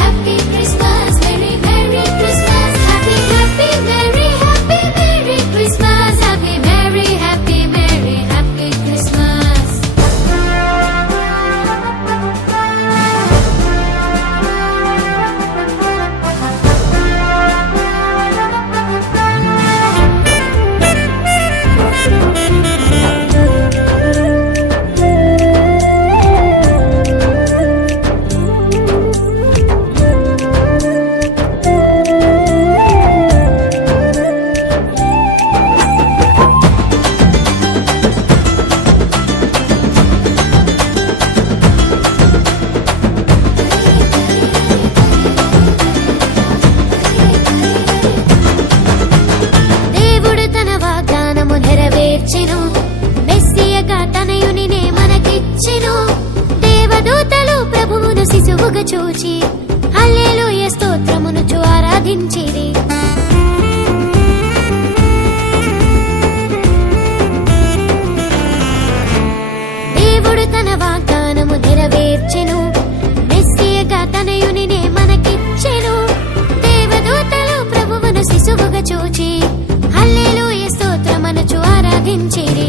happy Christmas, Merry Merry Christmas, happy happy Merry happy Merry Christmas, happy Merry happy Merry happy Christmas. దేవుడు తన వాగ్దానము నెరవేర్చెను, మెస్సియగా తనయునినే మనకిచ్చెను. దేవదూతలు ప్రభువును శిశువుగా చూచి హల్లెలూయా స్తోత్రమునుచు ఆరాధించిరి. దేవుడు తన వాగ్దానము నెరవేర్చెను, మెస్సియగా తనయునినే మనకిచ్చెను. దేవదూతలు ప్రభువును శిశువుగా చూచి హల్లెలూయా స్తోత్రమనుచు ఆరాధించిరి.